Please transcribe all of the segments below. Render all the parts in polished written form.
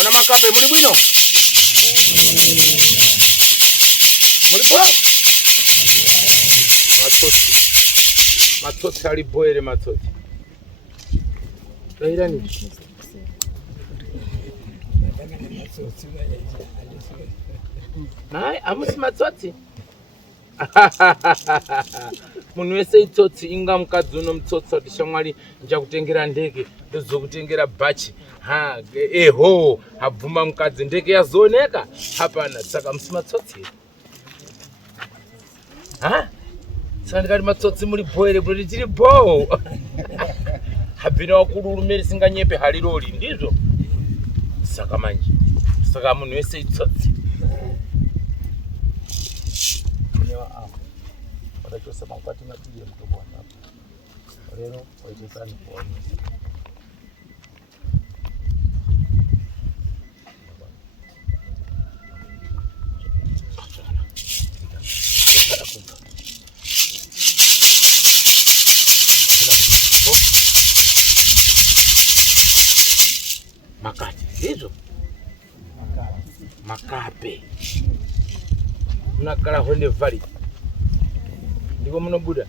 Ona makape muri bwino. Muri bwa. Matsotsi ali boere matsotsi. Rairani. Nai amusi matsotsi. Munhu wese itsotsi inga mukadzi unomutsotsa kuti shamwari ndichakutengera ndege ndozokutengera bhachi eho habvuma mukadzi ndege yazooneka hapana saka musi matsotsi saka ndikati matsotsi muri bhoere kuti tiri bho habvina wakururume risinganyepe harirori ndizvo saka manje saka munhu wese itsotsi chose makwati matiye mutombo wanapo lero waitesani kuona makati hizo makape mnakala honde valley ndiko munobuda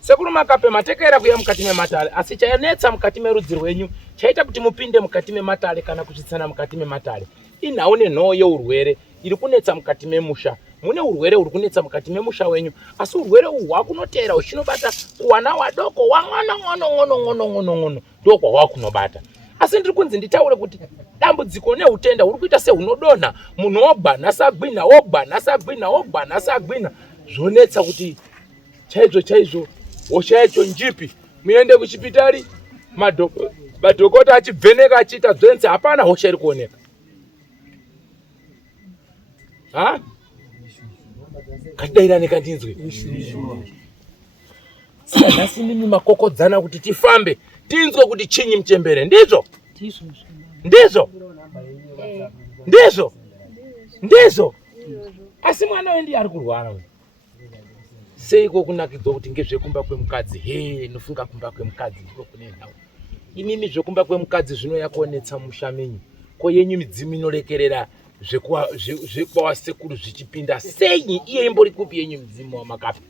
sekuru makape matekera kuya mukati mematale asi chayanetsa mukati merudzi rwenyu chaita kuti mupinde mukati mematale kana kuchitsana mukati mematale inaone nhoo yeurwere iri kunetsa mukati memusha mune urwere uri kunetsa mukati memusha wenyu asi urwere uhu hwakunotera uchinobata kuwana wadoko wang'ono ndoko hwakunobata asi ndiri kunzi nditaure kuti dambudziko neutenda uri kuita sehunodonha munhu wogba nasagwina wogba nasagwina wogba nasagwina zvonetsa kuti chaizvo hosha yacho njipi muende kuchipitari madhokota achivheneka achiita zvense hapana hosha iri kuoneka katidairane kandinzwe saka nhasi nimi makokodzana kuti tifambe tinzwe kuti chinyi muchembere ndizvo asi mwana wendi ari kurwara seiko kunakidzwa kuti ngezvekumba kwemukadzi nofunga kumba kwemukadzi ndiko kune nhau imimi zvekumba kwemukadzi zvinoyakuonetsa musha menyu ko yenyu midzimu inorekerera zvekwawasekuru zvichipinda sei iye imbori kupi yenyu midzimu wamakapi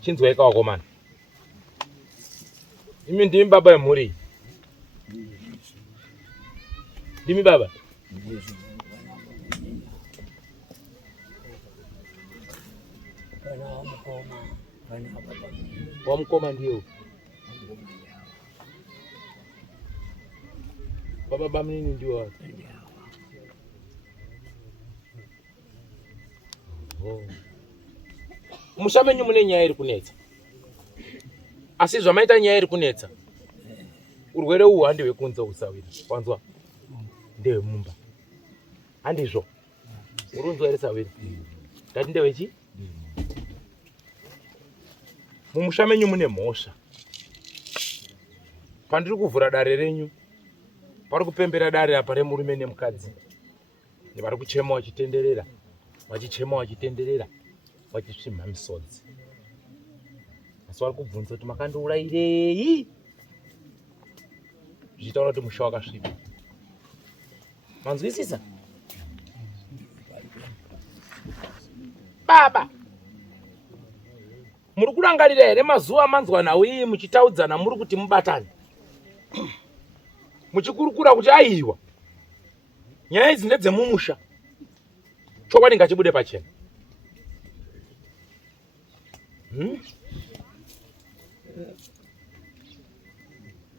chinzwaika wakomana imi ndimi baba yemhuri ndimi baba wamukoma ndiyo baba bamnini ndiyo wake musha menyu mune nyaya iri kunetsa asi zvamaita nyaya iri kunetsa urwere uhu handihwekunze usawira wanzwa ndehwemumba handizvo urunzwa ere sawira ngati ndehwechi mumusha menyu mune mhosva pandiri kuvhura dare renyu pari kupembera dare apa remurume nemukadzi vari kuchema vachitenderera vachisvimha misodzi asi vari kubvunza kuti makandiurayirei zvichitaura kuti musha wakasviba manzwisisa baba muri kurangarira here mazuva manzwa nhau iyi muchitaudzana muri kuti mubatane muchikurukura kuti aiwa nyaya idzi ndedzemumusha chokwadi ngachibude pachena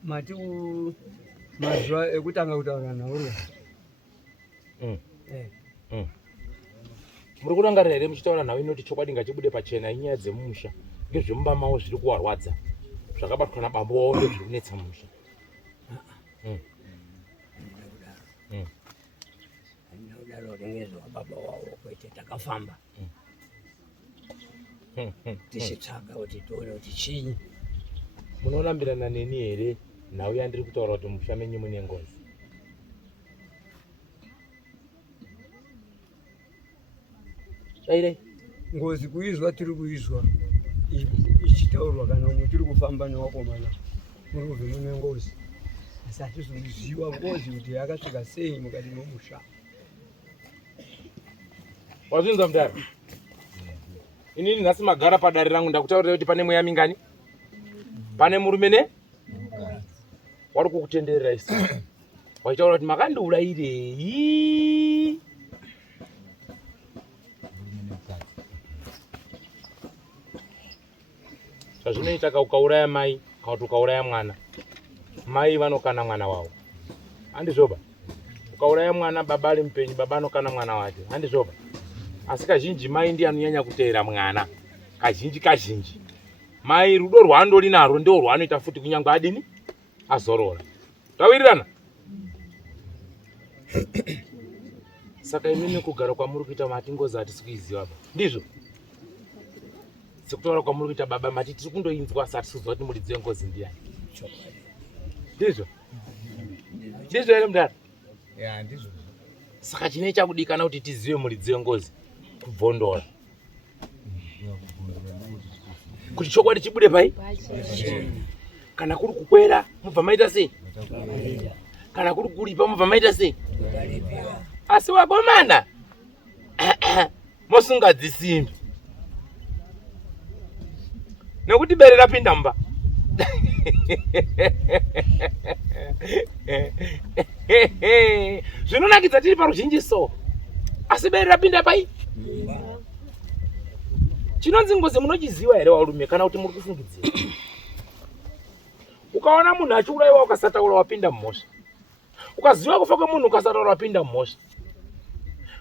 mati mazuva ekutanga kutaura nauro muri kurangarira here muchitaura nhau inoti chokwadi ngachibude pachena inyaya dzemumusha ngezvemumba mavo zviri kuwarwadza zvakabatwa nabambo wavo ndezviri kunetsa mumusha baba wavo kwete takafamba tichitsvaga kuti tione kuti chinyi munorambirana neni here nhau yandiri kutaura kuti musha menyu mune ngozi dai ngozi kuizwa tiri kuizwa ichitaurwa kana mutiri kufamba newakomana muri kubve mune ngozi asi hatizoziva ngozi kuti yakasvika sei mukati momusha. Wazvinzwa mudhara? Inini nhasi magara padare rangu ndakutaurira kuti pane mweya mingani? Pane murume ne? Wari kukutenderera isi. Waitaura kuti makandiurayirei. Zvazvinoita ukauraya mai kana kuti ukauraya mwana, mai vanokana mwana wavo, handizvoba? Ukauraya mwana, baba ari mupenyu, baba anokana mwana wake, handizvoba? Asi kazhinji mai ndiye anonyanya kuteera mwana, kazhinji mai rudo rwaandori narwo ndio rwaanoita futi kunyangwe adini azorora. Tawirirana? Saka imini kugara kwamuri kuita matingozi hatisi kuiziva, ndizvo? Sekutaura kwamuri kuita baba mati tiri kundoinzwa asi hatisi kuziva kuti muridzi wengozi ndiani. Ndizvo? Ndizvo ere mudhara? Ya, ndizvo. Saka chine chakudikana kuti tizive muridzi wengozi kubvondora. Kuti chokwadi chibude pai? Kana kuri kukwera mubva maita sei? Kana kuri kuripa mubva maita sei? Asi wakomana mosungadzi simbi. Nekuti bere rapinda mumba. Zvinonakidza tiri paruzhinji so. Asi bere rapinda pai? Chinonzi ngozi munochiziva here varume kana kuti muri kufungidzira? Ukaona munhu achiurayiwa ukasataura wapinda mumhosva. Ukaziva kufa kwemunhu ukasataura wapinda mumhosva.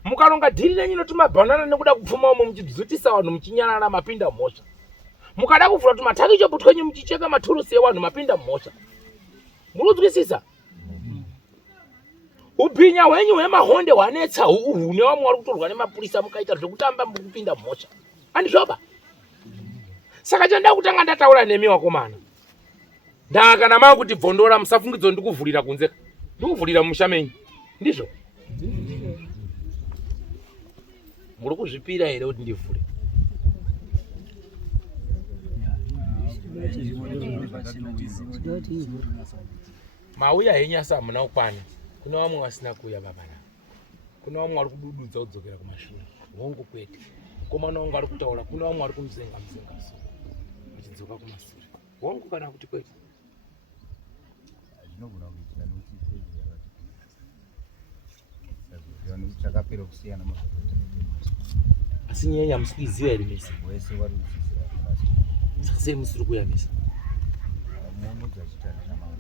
Mukaronga dhiri renyu inotuma bhanana nekuda kupfuma umo muchidzutisa vanhu muchinyarara mapinda mumhosva. Mukada kuvhura kuti matakicho putwenyu muchicheka maturusi evanhu mapinda mumhosva. Munozwisisa? Ubhinya hwenyu hwemahonde hwanetsa hune vamwe vari kutorwa nemapurisa mukaita zvekutamba mukupinda mumhosva. Handizvoba? Saka chandida kutanga ndataura nemi wakomana. Ndakana mava kuti bvondora musafungidzo ndikuvhurira kunze. Ndikuvhurira mumusha menyu. Ndizvo? Muri kuzvipira here kuti ndivhure? Mauya henyu asi hamuna kukwana. Kuna vamwe vasina kuuya baba navo. Kuna vamwe vari kudududza kudzokera kumashure. Hongu kwete. Mukomana wangu ari kutaura, kuna vamwe vari kumuzenga so. Vachidzoka kumashure. Hongu kana kuti kwete? Zvinogona kuitika nokuti sezvo chakapera kusiyana mazvakuita. Asi nyaya hamusi kuiziva here mese? Wese vari kudzidzira kana Saka sei musiri kuuya mese? munodza chitari chamamwe.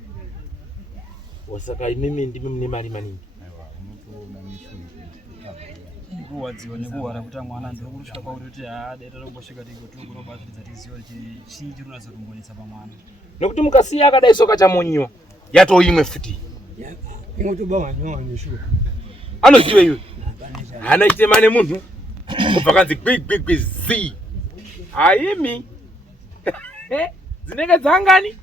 Saka imimi ndimi mune mari maningi. Aiwa, unotoona mishoni kuwadziwa nekuhwara kuti mwana ndiri kusvika pakuti kuti deta rongosvika tikunobatsiridza tiziva kuti chii chiri kunatsa kumbonetsa pamwana. Nekuti mukasiya akadai soka chamonyiwa yatoimwe futi. Ingotoba manyowa neshuwa. Anoziva iwe? Hana chitema nemunhu. Kubva kanzi gwi zi. Haimi. Dzinenge dzangani?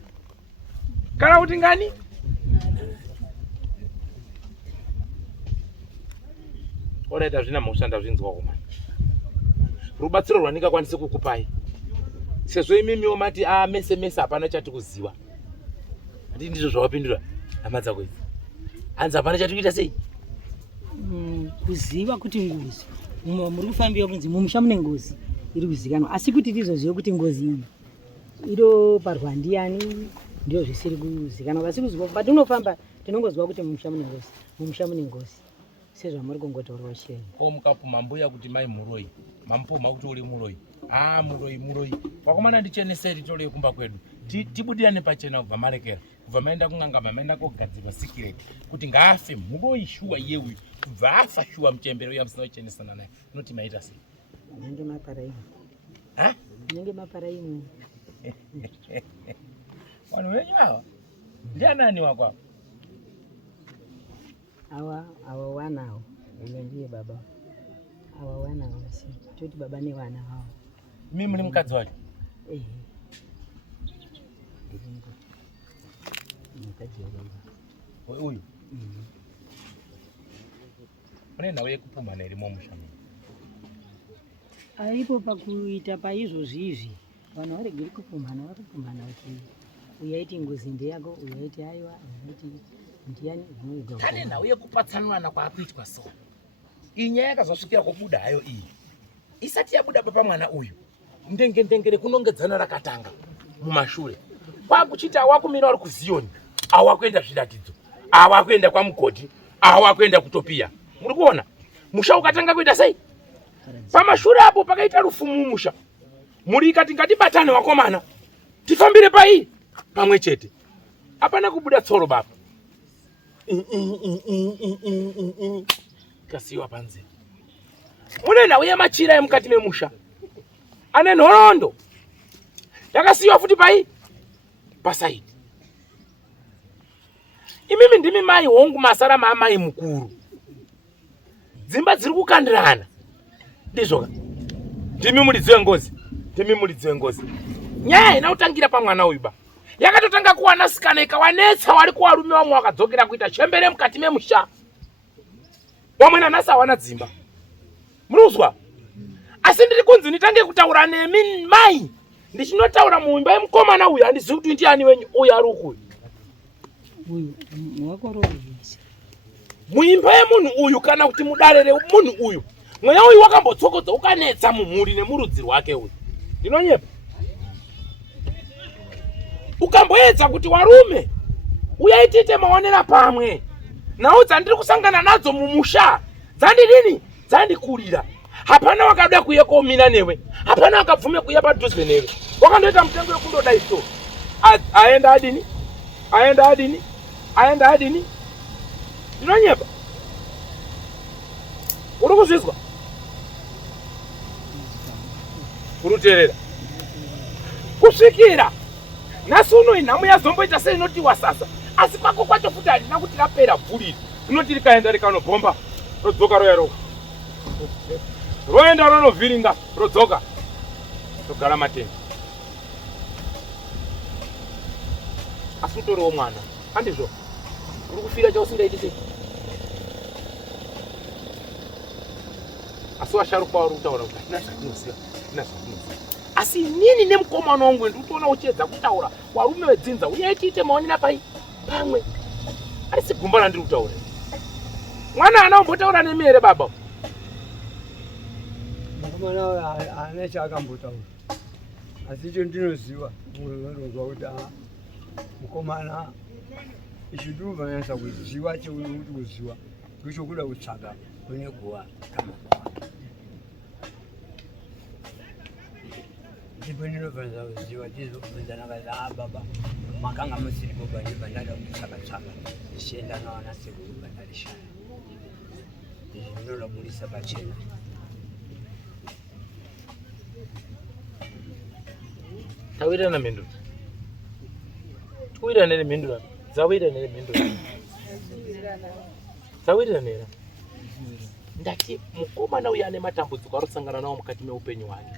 Kana kuti ngani? Alright, hazvina mhosva ndazvinzwa kumana. Rubatsiro rwandingakwanise kukupai. Sezvo imimiwo mati mese hapana chati kuziva. Handii ndizvo zvawapindura hama dzako idzi. Hanzi hapana chati kuita sei? Kuziva kuti ngozi. Muri kufambira kunzi mumusha mune ngozi iri kuzikanwa. Asi kuti tizoziva kuti ngozi iyi inoparwa ndiani ndio zvisiri kuzikanwa. Asi kuziva patinofamba tinongoziva kuti mumusha mune ngozi. Mumusha mune ngozi. Sezvo muri kungotaura chero. Mukapuma mbuya kuti mai muroi. Mamupuma kuti uri muroi. Muroi. Wakomana ndicheneseri tole kumba kwedu. Tibudirane pachena kubva marekera. Kubva maenda kunganga maenda kogadzirwa sikireti. Kuti ngaafe muroi shuwa yewe. Kubva afa shuwa mchembero yamusina kuchenesana naye. Noti maita sei? Nenge mapara ino. Nenge mapara ino. Vanhu venyu ava? Ndianani wako apa? Awa wanawo. Uyo ndiye baba. Awa wanawo si. Toti baba ne wana hao. Mimi muri mukadzi wacho? Mukadzi wacho. Uyu? Une nhau yekupumhana irimo mushama? Aripo pakuita paizvozvizvi. Vanhu varegeri kupumhana, vari kupumhana kuti uyaiti ngozi ndeyako uyaiti aiwa uyaiti ndiyani kane nauye kupatsanwana kwakuitwa so inyaya yakazosvikira kubuda hayo iyi isati yabuda baba mwana uyu ndengere kunongedzana rakatanga mumashure kwakuchita wakumira uri kuZioni awakuenda zviratidzo awakuenda kwaMugodi awakuenda kutopia muri kuona musha ukatanga kuita sei pamashure apo pakaita rufumu musha muri ikati ngatibatane wakomana tifambire pai pamwe chete hapana kubuda tsoro baba kasiwa panze munena uye machira emukati memusha ane nhorondo yakasiwa futi pai pasaidi imimi ndimi mai hongu masara maamai mukuru dzimba dziri kukandirana ndizvoka ndimi mulidziwe ngozi nyaya inautangira pamwana uyu ba yakatotanga kuwanasikana ikawanetsa wari kuvarume vamwe wakadzokera kuita chembere mukati memusha wamwena nasi hawana dzimba muri kuzwa asi ndiri kunzi nditange kutaura nemi mai ndichinotaura muimba yemukomana uyu handizivi kuti ndiani wenyu uyu ari ukuyu muimba yemunhu uyu kana kuti mudare remunhu uyu mweya uyu wakambotsokodza ukanetsa mumhuri nemurudzi rwake uyu ndinonyepa ukamboedza kuti warume uyaitite maonera pamwe nhau dzandiri kusangana nadzo mumusha dzandidini dzandikurira hapana wakada kuye komina newe hapana wakabvume kuye padhuze newe wakandoita mutengo wekundoda iso aenda adini ndinonyepa uri kuzvizwa kuruterera kusvikira nhasi unoyi nhamu yazomboita sei inotiwa sasa asi kwako kwacho futi handina kuti rapera bvuriri inoti rikaenda rikanobhomba rodzoka roya roenda ronovhiringa rodzoka rogara matende asi utoriwo mwana handizvo uri kufira chausingaiti sei asi washarukwa uri kutaura kuti hatina zvandinoziva asi inini nemukomana wangu ndi utoona uchiedza kutaura warume wedzinza uyaitiite maonera pai pamwe asi gumba randiri kutaura mwana ana umbotaura nemi here baba mukomana haana chaakambotaura asi icho ndinoziva unozwa kuti mukomana ichi ndinofanisa kuziva chekuti kuziva ndochokuda kutsvaga kune guva kamakwaa ndipo ndinofanisa kuziva tizobvunzana kazi baba makanga musiripo bandada kutsvaka ndichienda nawana sekuru bandarishaya izvi ndinolamurisa pachena tawirana mhinduro tiwirane nemhinduro dzawirane nemhinduro dzawirane era ndati mukomana uyu ane matambudziko arosangana nawo mukati meupenyu hwake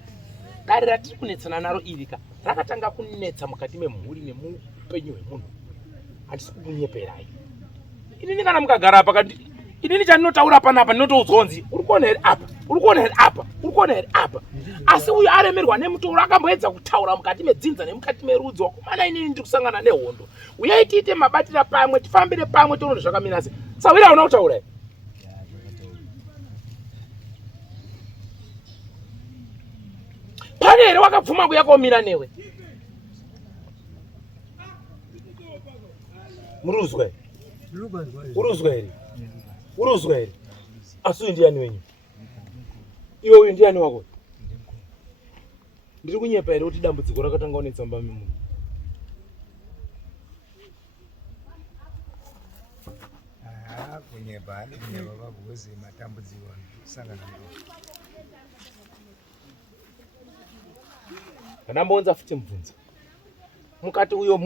dare ratiri kunetsana naro irika rakatanga kunetsa mukati memhuri nemupenyu hwemunhu handisi kukunyeperai inini kana mukagara apa inini chandinotaura panapa ndinotoudzonzi uri kuona here apa uri kuona here apa uri kuona here apa asi uyu aremerwa nemutoro akamboedza kutaura mukati medzinza nemukati merudzi wakomana inini ndiri kusangana nehondo uyaitiite mabatira pamwe tifambire pamwe tonondo zvakamira sei sawira hauna kutaura here pane here wakabvuma kuya komira newe muruzwa here uruzwa here asi uyu ndiani wenyu iwe uyu ndiani wako ndiri kunyepa here kuti dambudziko rakatanga kunetsa mumba memunhu kunyepa pakuzi matambudziko sangana ndambonza futi mubvunza mukati uyo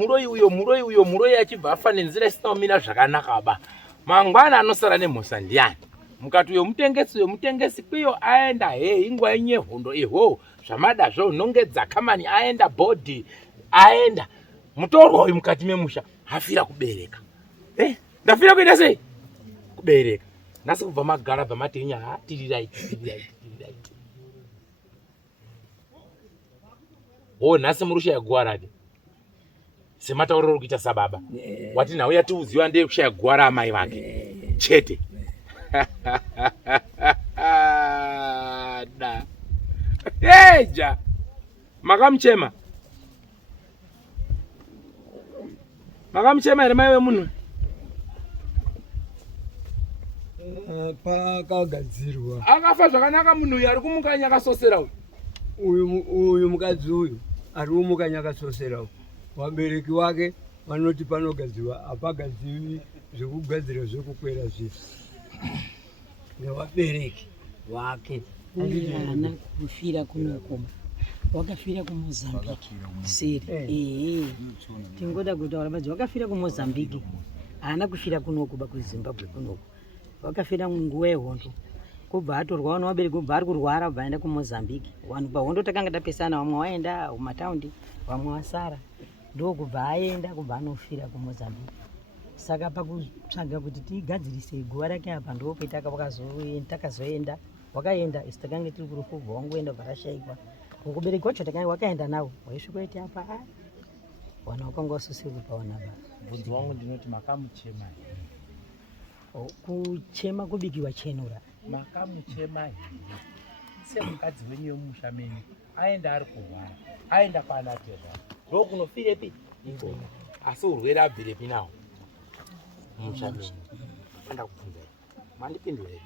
muroi achibva afa nenzira isinaomira zvakanaka ba mangwana anosara nemhosa ndiani mukati uyo mutengesi kwiyo aenda ingwa yenye hondo iho zvamada zvo nongedza kamani aenda bhodhi aenda mutorwa uyu mukati memusha hafira kubereka ndafira kuita sei kubereka nasi kubva magara bva matenya tirirai nhasi murushaya guwa rake sematauriro kuita sababa wati nawe yati uziwa ndiye kushaya gwara amai vake chete. Da eja makamchema ere mai wemunhu pakagadzirwa akafa zvakanaka munhu uyu ari kumukanya akasosera uyu mukadzi uyu ari kumukanya akasosera vabereki wake vanoti panogadzirwa hapagadziwi zvekugadzira zvekukwera zvisi nevabereki vake. Ana kufira kunokoma wakafira kuMozambique seri tingoda kuti varabadzi wakafira kuMozambique haana kufira kunokuba kuZimbabwe kunoko wakafira nguva yehondo kubva atorwa vabereki kubva ari kurwara kubva aenda kuMozambique vanhu pahondo takanga tapesana vamwe waenda kumataundi vamwe wasara ndokubva aenda kubva anofira kuMozambique. Saka pakutsvaga kuti tigadzirise guva rake apa ndopetakazoenda wakaenda isi takanga tiri kurufubva wangoenda bvarashayikwa kubereki wacho takanga wakaenda nawo waisvika iti apa wana wakanga wasisiri kupaona basa. Bvunzo wangu ndinoti makamuchema kuchema kubikiwa chenura makamuchema here semukadzi wenyu wemumusha menyu aenda ari kurwara aenda kwaanaterwa ndokunofirepi ingoma asi urwere abvirepi nawo mumusha menyu anda kubvunzai mandipindura here.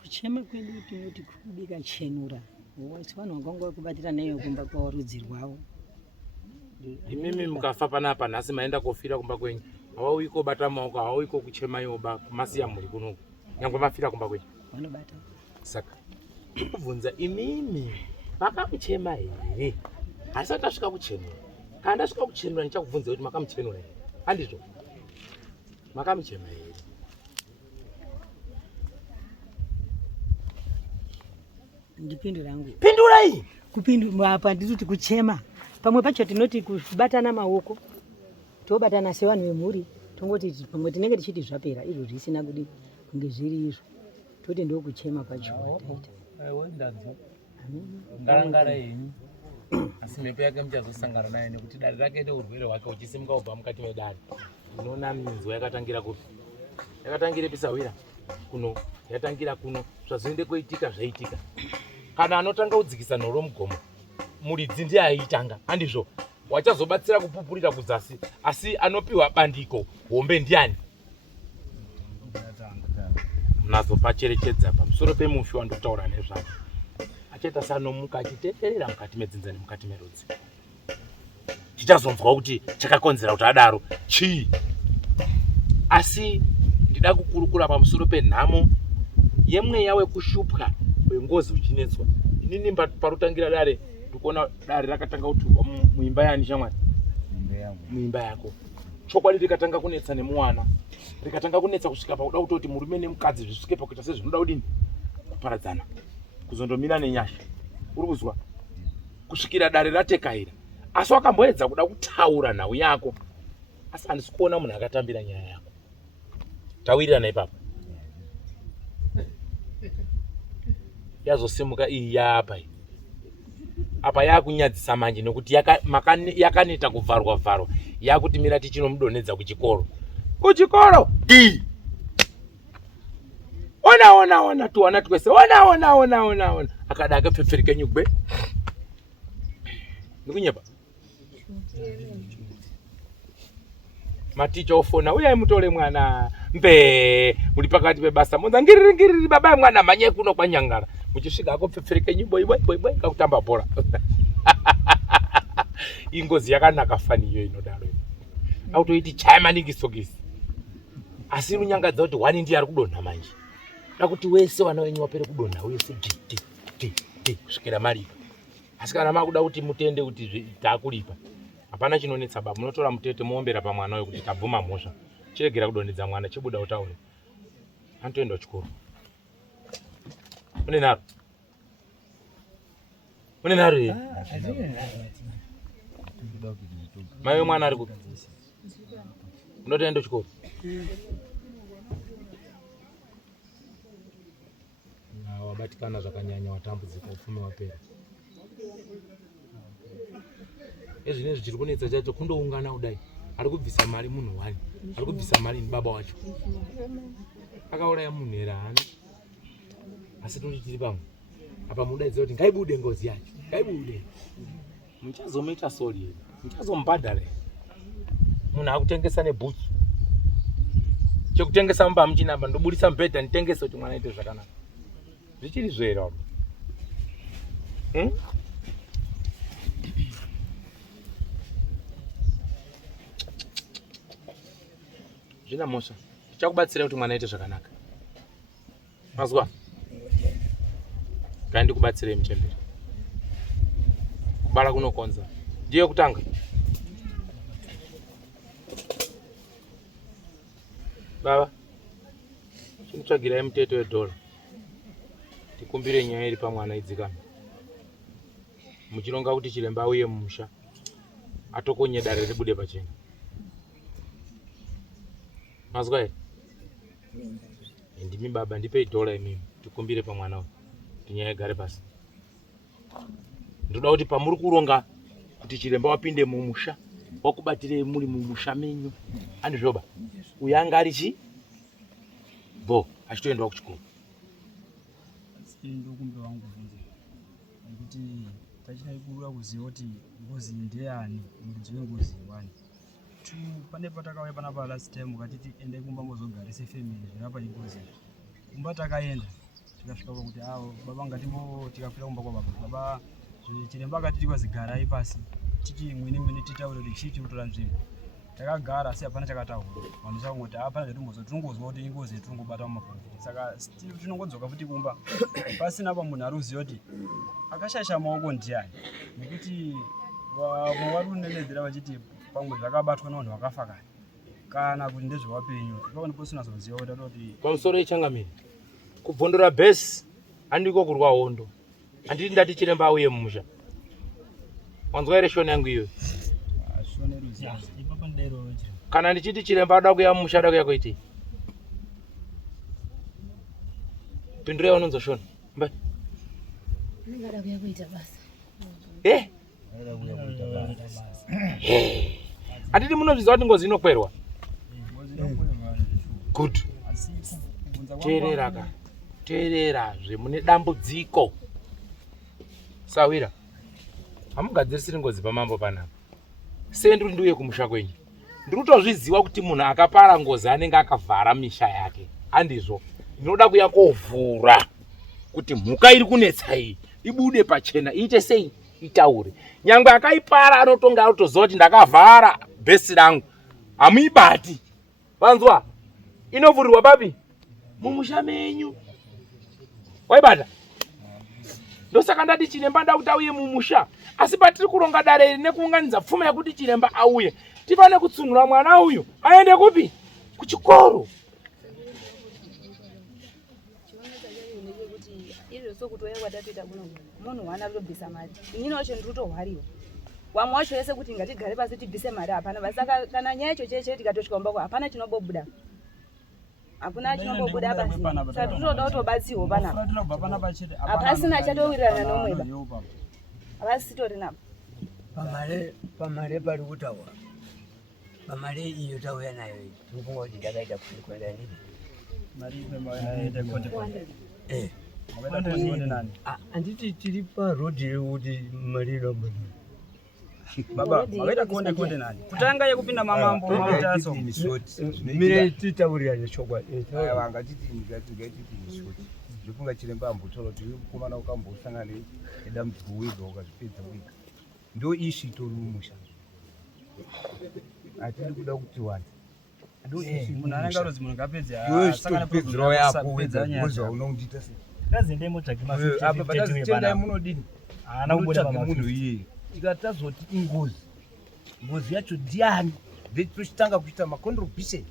Kuchema kwedu tinoti kubika chenura wasi vanhu vakanga vakubatira neyo kumba kwawarudzi rwavo. Imimi mukafa panapa nhasi maenda kofira kumba kwenyu hawauyi kobata maoko hawauyi kokuchema yoba kumasiya muri kunoku nyangwe mafira kumba kwenyu vanobata. Saka kubvunza imimi makamuchema here hasati asvika kuchenura kana ndasvika kuchenura ndichakubvunza kuti makamuchenura here handizvo makamuchema here. Ndipindura yangu pindurai kupindura apa ndituti kuchema pamwe pacho tinoti kubatana maoko tobatana sevanhu vemhuri tongoti pamwe tinenge tichiti zvapera izvo zvisina kudi kunge zviri izvo toti ndo kuchema kwacho ndadzo ngarangara yenyu asi mhepo yake muchazosangana nayo nekuti dare rake neurwere hwake uchisimuka kubva mukati medare inoona minzwa yakatangira kupi yakatangire pisawira kuno yatangira kuno zvazoende koitika zvaitika kana anotanga kudzikisa nhoro mugomo muridzi ndiye aitanga handizvo wachazobatsira kupupurira kudzasi asi anopiwa bandiko hombe ndiani munazopacherechedza pamusoro pemufi wandotaura nezvavo achaita sanomuka achiteterera mukati medzinza nemukati merudzi tichazonzwa kuti chakakonzera kuti adaro chii asi ndida kukurukura pamusoro penhamo yemweya wekushupwa wengozi uchinetswa inini parutangira dare ndikuona dare rakatanga kuturwa muimba yani shamwari muimba yako chokwadi rikatanga kunetsa nemuwana rikatanga kunetsa kusvika pakuda kutoti murume nemukadzi zvisvike pakuita sezvinoda kudini kuparadzana kuzondomira nenyasha uri kuzwa kusvikira dare ratekaira asi wakamboedza kuda kutaura nhau yako asi handisi kuona munhu akatambira nyaya yako tawirirana ipapo yazosimuka iyi yaapa iyi apa yakunyadzisa manje nekuti yakaneta kuvharwa yakuti mira tichinomudonedza kuchikoro di ona tuwana twese ona akada akapfepfereka nyugwe ndikunyepa maticha ofona uyai mutore mwana mbe muri pakati pebasa monza ngiriri baba mwana manye kuno kwanyangara muchisvika akopfepfereka nyimbo iboi kakutamba bhora ingozi yakanaka faniyo inodaro autoiti chaya maningi sokisi asi runyangadza kuti wani ndiye ari kudonha manje dakuti wese wana wenyu wapere kudonha wese kusvikira maripa asi kana makuda kuti mutende kuti takulipa hapana chinonetsa baba munotora mutete muombera pamwana uyo kuti tabvuma mhosva chiregera kudonhedza mwana chibuda utaure anotoenda kuchikoro une naro here mai wemwana ari kupi unotoenda kuchikoro wabatikana zvakanyanya watambudzika upfume wapera ezvinezvi chiri kunetsa chacho kundoungana kudai ari kubvisa mari munhu wani ari kubvisa mari ni baba wacho akauraya munhu here haana asi toti tiri pamwe apa mudaidza kuti ngaibude ngozi yacho ngaibude muchazomuita sori here muchazombhadhara here munhu akutengesa nebhutsu chekutengesa mumba muchinamba ndobudisa mubhedha nditengese kuti mwana aite zvakanaka zvichiri zvera zvina mosha tichakubatsira kuti mwana aite zvakanaka mazwa kai ndikubatsirei muchemberi kubara kunokonza ndiye kutanga baba chinotsvagirai muteto wedhora tikumbire nyaya iri pamwana idzikame muchironga kuti chiremba auye mumusha atokonye dare ribude pachena mazwa here ndimi baba ndipei dhora imimi tikumbire pamwana uyu kuti nyaya igare pasi ndoda kuti pamuri kuronga kuti chiremba wapinde mumusha wakubatirei muri mumusha menyu andizvoba uyu anga ari chi bo achitoendwa kuchikoro ndokumbe wangu bvunze nekuti tachida kurura kuziva kuti ngozi ndeyani murudzi wengozi wani pane patakauya panapa last time ukatiti endai kumba mozogarise family zvirapa ingozi kumba takaenda tikasvika pakuti baba ngatimbo tikafira kumba kwa baba chiremba akatiti kwazigarai pasi titi mwini titaure kuti chii kutora nzvimbo takagara asi hapana chakataura vanhu chakungoti hapana zvatingozwa tinongozwa kuti ingozi yetingobata mumapolisi saka tinongodzoka futi kumba pasina pa munhu ari kuziva kuti akashasha maoko ndiani nekuti vamwe vari kunenedzera vachiti pamwe zvakabatwa nevanhu vakafa kare kana kuti ndezvevapenyu ipapo ndipo sinazoziva kuti atoti pamusoro yechangamiri kubvondora bhesi handiko kurwa hondo handiti ndati chiremba auye mumusha wanzwa here shoni yangu iyoyo kana ndichiti chiremba ada kuya mumusha ada kuya kuitei pindurei unonzoshona mbai ada kuya kuita basa handiti munozviziva kuti ngozi inokwerwa good teerera teererazve mune dambudziko sawira hamugadzirisiri ngozi pamambo panapa sei ndiri ndiuye kumusha kwenyu ndiri kutozviziva kuti munhu akapara ngozi anenge akavhara misha yake handizvo ndinoda kuya kovhura kuti mhuka iri kunetsa iyi ibude pachena iite sei itaure nyangwe akaipara anotonga anotoziva kuti ndakavhara bhesi rangu hamuibati vanzwa inovhurirwa papi mumusha menyu waibata ndosaka ndati chiremba nda kuti auye mumusha asi patiri kuronga dare iri nekuunganidza pfuma yekuti chiremba auye tifane kutsunura mwana uyu aende kupi kuchikoro munhu wana kutobvisa mari inyini wacho ndiri kutohwariwa wamwe wacho yese kuti ngatigare pasi tibvise mari hapana basi saka kana nyaya icho cheche tikatosvika kumbako hapana chinombobuda hakuna chinombobuda basi saka tinoda kutobatsiwo panapa hapasina chatowirirana nomweba havasitori napo pamare pari kutaura pamare iyo tauya nayo tirikunga kuti ndakaita kuikwenda handiti tiri parodhi yekuti mari inobaa baba makaita konde nani kutanga yekupinda mamambo mamutaso mire titaurirane chokwadi vangatiti ngaititi misoti zvekunga chiremba ambotaura kuti mukomana ukambosangana nedambudziko wega ukazvipedza wega ndo isu itori mumusha hatidi kuda kuti wani munhu anenge arozi munhu ngapedze pedzero yako wegaoza unondiita seapa patazitendai munodini munotsvaga munhu iyeye tikatazoti ingozi ngozi yacho ndiani ndetochitanga kuita macontribution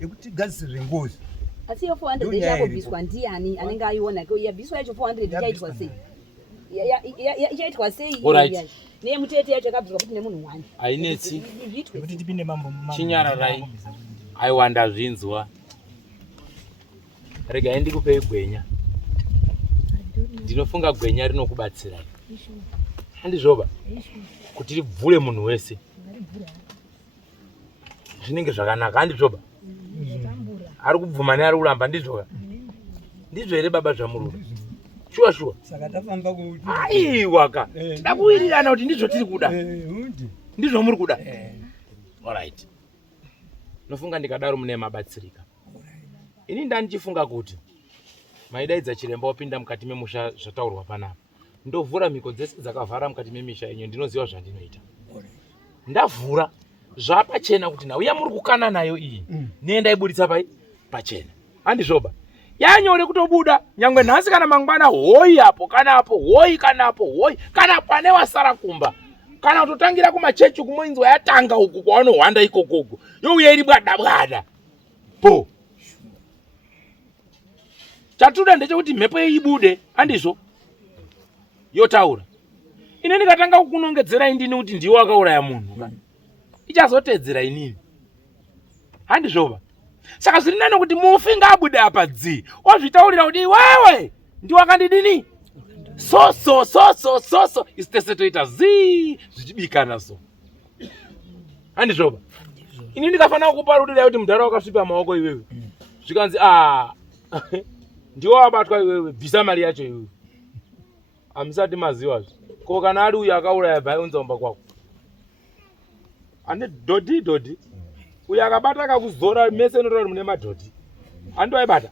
ekuti gadzisire ngozi asi iyo 400 ichakobviswa ndiani anenge aiona yabviswa yacho 400 ichaitwa sei ichaitwa sei neyemutete yacho yakabviswa kuti nemunhu wani hainetsi kuti tipinde mambo chinyararai aiwa ndazvinzwa regai ndikupei gwenya ndinofunga gwenya rinokubatsirai Andizvoba kuti ribvure munhu wese zvinenge zvakanaka. Andizvoba ari kubvuma neari kuramba. Ndizvoka ndizvo here baba zvamurura? Shuwa saka tafamba kuti aiwa ka ndakuwirirana kuti ndizvo tiri kuda. Ndizvo muri kuda. Alright, nofunga ndikadaro mune mabatsirika. Ini ndanichifunga kuti maidaidza chiremba wapinda mukati memusha zvataurwa panapa, ndovhura mhiko dzese dzakavhara mukati memisha yenyu. Ndinoziva zvandinoita. Ndavhura zvapachena kuti nauya muri kukana nayo iyi nienda ibuditsa pachena. Andizvoba yanyore kutobuda nyangwe nhasi kana mangwana hoi apo kana apo hoi kana apo hoi kana pane wasara kumba kana kutotangira kumachechi kumoinzwa yatanga uku kwanohwanda ikokogo youya iri bwadabwada po. Chatuda ndechekuti mhepo ibude. Andizvo yotaura. Ine ndikatanga kukunongedzera indini kuti ndiwo akauraya munhu ichazotedzera inini. Handizvoba saka zviri nani kuti mufi ngaabude apa dzi wazvitaurira kuti iwewe ndiwo akandidini so isitese toita zii zvichibikana so. Handizvoba ini ndikafanira kukupa rudira kuti mudhara wakasvipa maoko iwewe zvikanzi ndiwo wabatwa iwewe bvisa mari yacho iwewe. Hamusati maziwazvo ko kana ari uyo akauraya bhayi unzaumba kwako ane dhodhi uyo akabata akakuzora mese notauri mune madhodhi andoaibata.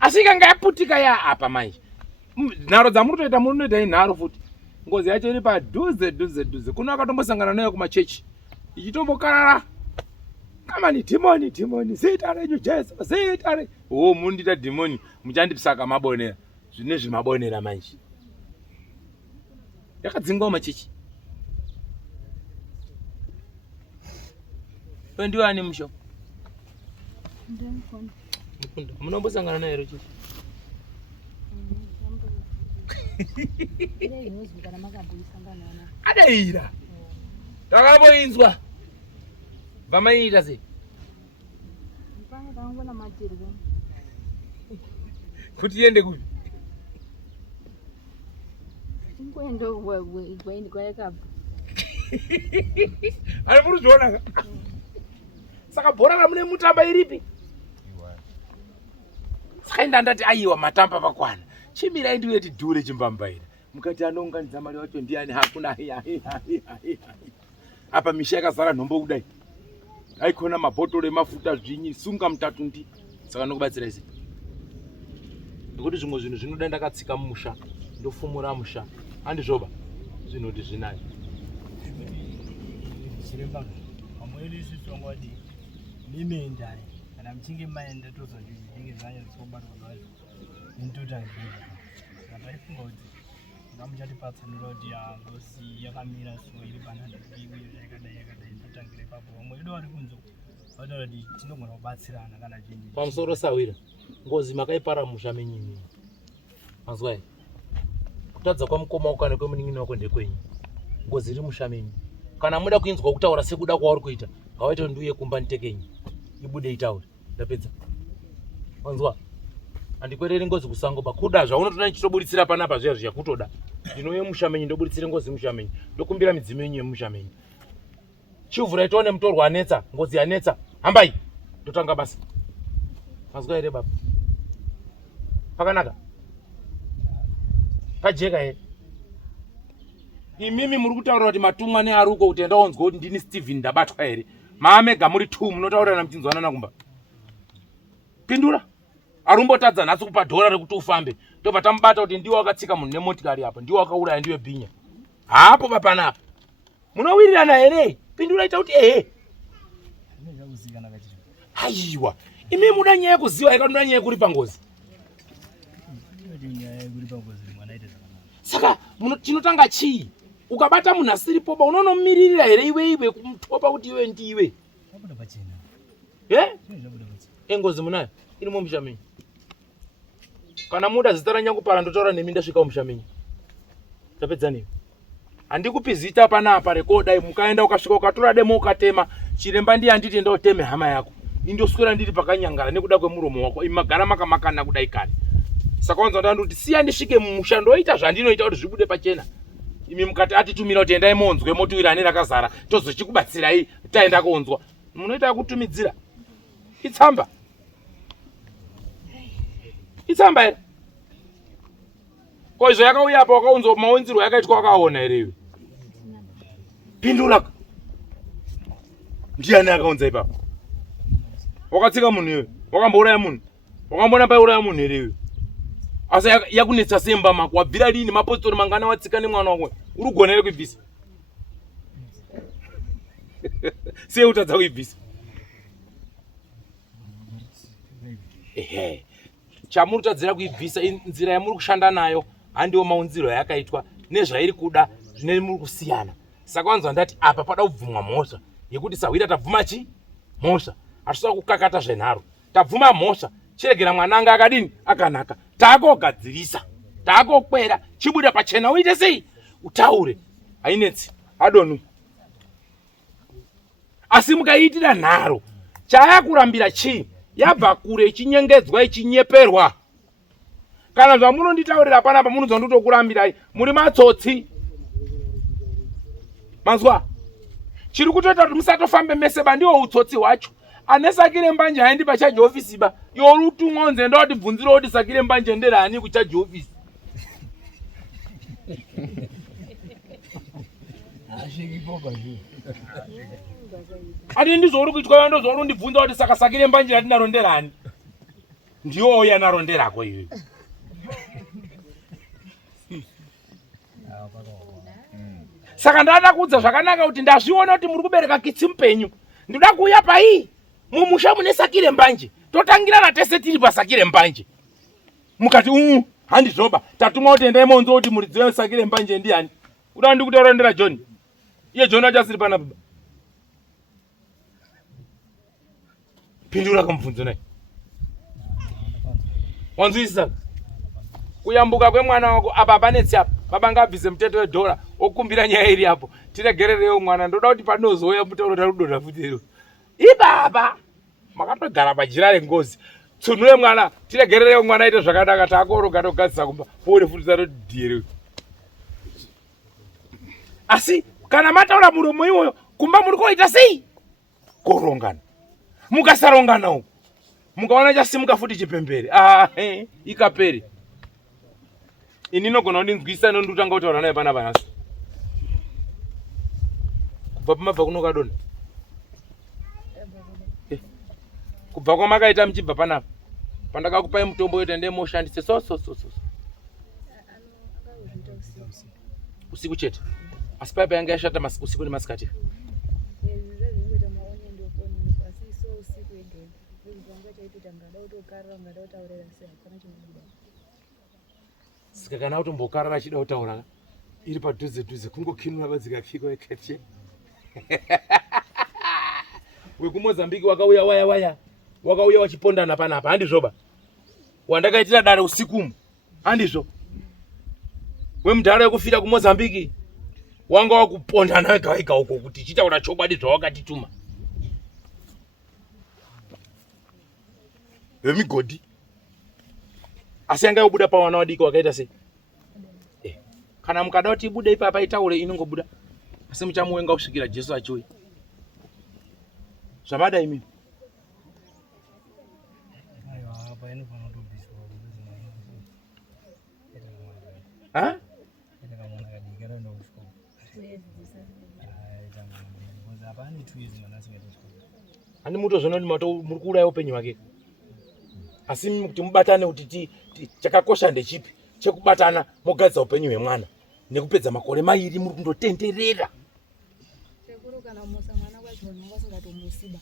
Asi ikanga yaputika ya apa manje nharo dzamuri kutoita munoita inharo futi ngozi yacho iri padhuze kuno akatombosangana nayo kumachechi ichitombokarara kama ni dhimoni zita renyu Jesu zita re mundita dhimoni muchandipsaka mabonera zvine zvimabonera manje yakadzingwa machechi. Ndiwani musho mukunda munombosangana naye ro chechi adaira takamboinzwa vamaiita sei kuti iende kupi ari muri zvionaka. Saka bhora ramune mutamba iripi? Saka ndandati aiwa matamba pakwana chimirai ndiwe tidhure chimbambaira mukati anounganidza mari wacho ndiani hakuna apa misha yakazara nhombo kudai aikona mabhotoro emafuta zvinyi sunga mutatu ndi saka nokubatsira isi nekuti zvimwe zvinhu zvinoda ndakatsika mumusha ndofumura musha. Handizvoba zvinoti zvinayo chiremba pamwe isi tongodi mimenda kana mchinge maenda tozodinge zvanya zvobatwa nazvo nitotangira saka ifunga kuti ngamuchatipatsanura kuti ngozi yakamira so iri panhanda uye yakadai totangira ipapo vamwe vedu vari kunze vataura kuti tinogona kubatsirana kana chinyi pamusoro sawira ngozi makaipara musha menyini mazwai kutadza kwamukoma ukane kwemunin'ini wako ndekwenyu ngozi iri musha menyu kana muda kuinzwa kutaura sekuda kwauri kuita ngawaite ndiuye kumba nitekenyi ibude itaure ndapedza wanzwa handikwereri ngozi kusango pakuda zvaunotoda nichitoburitsira panapa zviya zviya kutoda ndinouye mushamenyi ndoburitsire ngozi mushamenyi ndokumbira midzimu yenyu yemushamenyi chivhurai tione mutorwa anetsa ngozi yanetsa hambai ndotanga basa. Mazwa here baba pakanaka pajeka here imimi muri kutaura kuti matumwa neari uko kuti ndaonzwa kuti ndini Stephen ndabatwa here maamega muri 2 munotaurana muchinzwanana kumba pindura arumbotadza nhasi kupa dhora rekuti ufambe tobva tamubata kuti ndiwo akatsika munhu nemotikari apa ndiwo akauraya ndiwe bhinya hapo papanapa munowirirana here pindura ita kuti haiwa imi muda nyaya yekuziva yakanoda nyaya yekuri pangozi saka tinotanga chii ukabata munhu asiripoba unonomiririra here iwe kumutopa kuti iwe ndiwe engozi munayo iri mumusha kana muda zita ranyangupara ndotaura nemi ndasvika mumusha menyu tapedzaniwo handikupi zita panapa rekodai mukaenda ukasvika ukatora demo ukatema chiremba ndiye handiti ndoteme hama yako indoswera ndiri pakanyangara nekuda kwemuromo wako imagara makamakana kudai kare saka wanzwa ndandoti siya ndisvike mumusha ndoita zvandinoita kuti zvibude pachena imi mukati atitumira kuti endai monzwe motiwirani rakazara tozochikubatsirai taenda kuonzwa. Munoita kutumidzira. Itsamba. Itsamba ere. Ko izvo yakauya apa wakaunzwa maunzirwo yakaitwa wakaona ere iwe. Pindura. Ndiani akaunza ipapo? Wakatsika munhu iwe. Wakambouraya munhu. Wakambona pauraya munhu ere iwe. Asi yakunetsa semba mako wabvira lini mapositori mangana watsika nemwana wako. Uri kugonere kuibvisa. Sei utadza kuibvisa? Ehe. Chamuri tadzira kuibvisa nzira yamuri kushanda nayo handiwo maunziro yakaitwa nezvairi kuda zvine muri kusiyana. Saka wanzwa ndati apa pada kubvumwa mhosva yekuti Sawira tabvuma chi? Mhosva. Hatisa kukakata zvenharo. Tabvuma mhosva. Chiregera mwananga akadini? Akanaka. Takogadzirisa. Takokwera. Chibuda pachena uite sei? Utaure. Hainetsi. Adonu. Asi mukaitira nharo. Chaya kurambira chi? Yabva kure ichinyengedzwa ichinyeperwa. Kana zvamunonditaurira panapa munonzwa ndotokurambirai. Muri matsotsi. Mazwa. Chiri kutoita kuti musatofambe mese bandiwo utsotsi hwacho. Ane Sakire Mbanje haendi pachaji ofisi ba. Yorutumwa nzendo kuti bvunziro kuti Sakire Mbanje nderani kuchaji ofisi. Ati ndizori kuitwa ndozori ndibvunza kuti saka Sakire Mbanje atinaro nderani. Ndiwo oya naronderako iwe. Saka ndada kuudza zvakanaka kuti ndazviona kuti muri kubereka kitsimpenyu. Ndoda kuuya pai mumusha mune Sakire Mbanje. Totangirana tese tiri pa Sakire Mbanje. Mukati handizvoba tatumwa kuti endai monzo kuti muri dziwe Sakire Mbanje ndiani. Kuda ndikutaura ndera John. Iye John achasiri pana baba. Pindura kamubvunzo naye. Wanzwisisa? Kuyambuka kwemwana wako apa panetsi apa. Baba ngabvise mutete wedhora okumbira nyaya iri hapo. Tiregererewo mwana ndoda kuti panozoya mutauro tarudora futero. Ibaba makatogara pajira rengozi. Tsunure mwana tiregererewo mwana ite zvakanaka takoroga togadzisa kumba. Pore futi tarodhiere. Asi kana mataura muromo iwoyo kumba muri koita sei? Korongana. Mukasarongana uko. Mukaona chasimuka futi chipembere. Ikapere. Ini nogona kundinzwisa nondutanga kutaura naye pana panasi. Kubva pamabva kunokadona. Kubva kwamakaita muchibva panapa. Pandakakupai mutombo yote ndemo shandise so. Usiku chete. Asi paipa yanga yashata usiku nemasikati. Sika kana kuti mbokarara achida kutaura iri padhuze kungokinura vadzika kiko ekete. Wekumozambiki wakauya waya. Wakauya wachipondana panapa handizvoba. Wandakaitira dare usiku handizvo. Wemudhara yekufira kuMozambiki wanga wakupondana wega uko kuti chitaura chokwadi zvawakatituma. Vemigodi. Asi yanga yobuda pawana wadiki wakaita sei? Kana mukada kuti ibude ipapa itaure inongobuda. Asi muchamuwenga kusvikira Jesu achiuya. Zvamada imi. Ha? Ani mutozvona kuti muri kuuraya upenyu hwake. Asi kuti mubatane kuti chakakosha ndechipi? Chekubatana mogadzisa upenyu hwemwana nekupedza makore mairi muri kundotenderera. Chekuru kana musa mwana kwacho vanhu vasingatomusiba.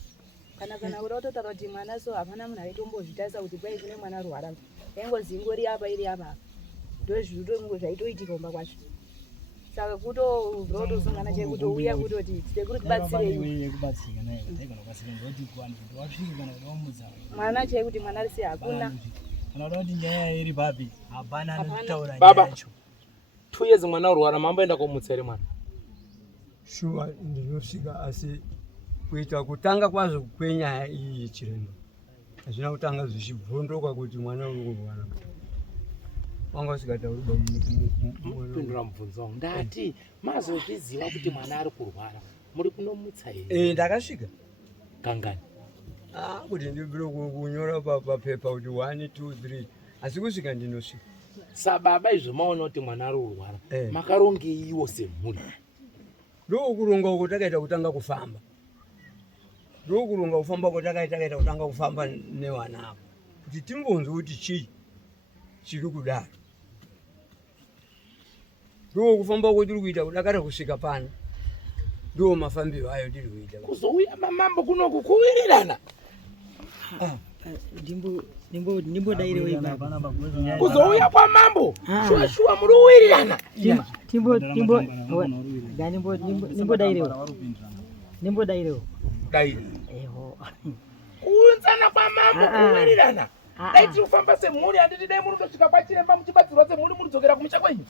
Kana uratotaura kuti mwana so hapana munhu aitombozvitarisa kuti kwai kune mwana arwara. Yaingozingori apa iri apa. Ndozviro zvaitoitika kumba kwacho. Saka kutosongana chekutouya kutoti sekuru tibatsirei. Mwana chekuti mwana risi hakuna. Baba 2 years mwana urwara mamboenda komutsere mwana. Shuwa ndinosvika asi kuita kutanga kwazvo kwenyaya iyi. Chiremba hazvina kutanga zvichibvondoka kuti mwana uri kurwara. wanga usikatauriba Pindura mubvunzo wangu ndati mazozviziva kuti mwana ari kurwara muri kunomutsa here? ndakasvika Kangani? kuti ndibvire kunyora papepa kuti 1 2 3 asi kusvika ndinosvika. Sababa izvo maona kuti mwana ari kurwara makarongeiwo semhuri? Ndokuronga uko takaita kutanga kufamba. Ndokuronga kufamba uko takaita kutanga kufamba newana avo. Kuti timbonzwe kuti chii chiri kudaro. Ndokufamba uko tiri kuita kudakara kusvika pano. Ndo mafambiro ayo tiri kuita. Kuzouya mamambo kunoku kuwirirana. Ndimbo dairewo ibaba. Kuzouya kwa mambo. Shua muri kuwirirana. Ndimbo dairewo. Daire. Eho. Kuunzana kwa mambo kuwirirana. Dai tiri kufamba semhuri handiti dai muri kutosvika kwachiremba muchibatsirwa semhuri muri kudzokera kumusha kwenyu.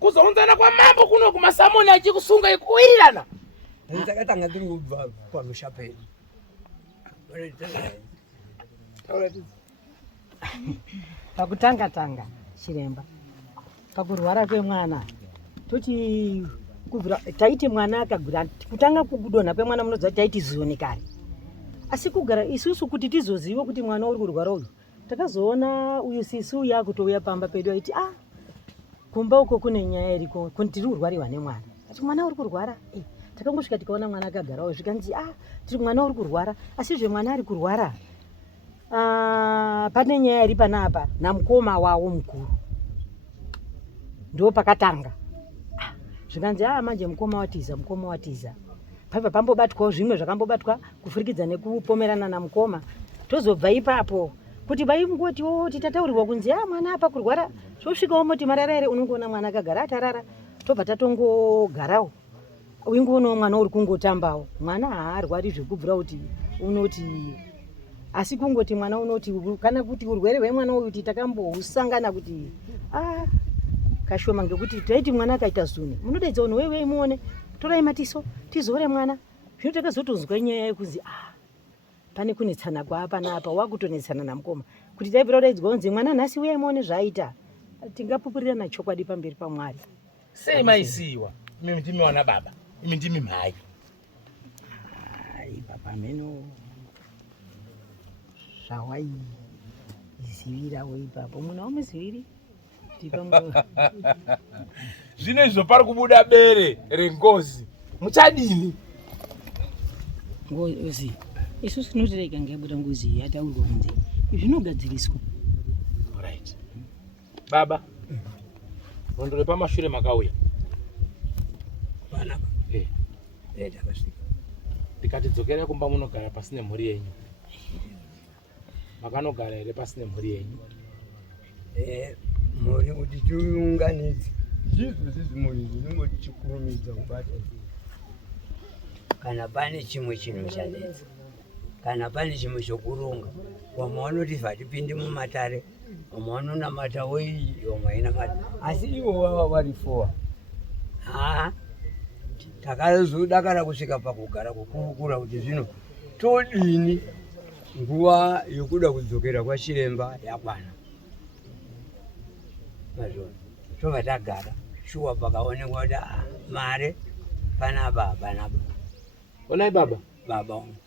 Kuzounzana kwa mambo kuno kumasamoni achikusunga ikuwirirana. Ndakatanga tiri kubva pamusha pedu. Pakutanga chiremba pakurwara kwemwana toti kubvira taiti mwana akagura kutanga kudonha kwemwana munoziva taiti zoni kare, asi kugara isusu kuti tizoziva kuti mwana uri kurwara uyu takazoona uyu sisi uyu akutouya pamba pedu aiti kumba uko kune nyaya iriko tiri kurwariwa nemwana ati mwana uri kurwara takangosvika tikaona mwana akagarawo zvikanzi tiri mwana uri kurwara asi zvemwana ari kurwara pane nyaya iri panapa namukoma wawo mukuru ndo pakatanga zvikanzi manje mukoma watiza pabva pambobatwawo zvimwe zvakambobatwa kufurikidza nekupomerana namukoma tozobva ipapo kuti vaingotiwo titataurirwa kunzi mwana apa kurwara zvosvikawo moti marara ere unongoona mwana akagara atarara tobva tatongogarawo uingoonawo mwana uri kungotambawo mwana haarwari zvekubvira kuti unoti asi kungoti mwana unoti kana kuti urwere hwemwana uyu kuti takambohusangana kuti kashoma ngekuti taiti mwana akaita zuni munodaidza unhu wewe muone torai matiso tizore mwana zvino takazotozwa nyaya yekuzi pane kunetsana kwaapa naapa wakutonetsana namukoma kuti taipira kudaidzwa kunzi mwana nhasi uya muone zvaaita tingapupurirana chokwadi pamberi paMwari. Sei maisiwa imi ndimi wana baba imi ndimi mhai? Baba meno zvawaizivirawo ipapo muna wamuziviri zvino izvo pari kubuda bere rengozi muchadini? Ngozi isusu tinotirega ngabuda ngozi yataurwa kunze zvinogadziriswa. Right. Baba rondo repamashure makauya panapa takasvika tikatidzokera kumba munogara pasine mhuri yenyu. Makanogara here pasine mhuri yenyu? Mhuri kuti tiunganidze ndizvo zizimhuri zvinongoti chikurumidza kubata. kana pane chimwe chinhu chanetsa kana pane chimwe chokuronga wamwe vanoti vatipinde mumatare wamwe vanonamata wei wamwe ainamata asi ivo vava vari 4 takazodakara kusvika pakugara kukurukura kuti zvino todini nguva yokuda kudzokera kwachiremba yakwana mazvona tobva tagara shuwa pakaonekwa kuti mare panapa hapanapa. Onai baba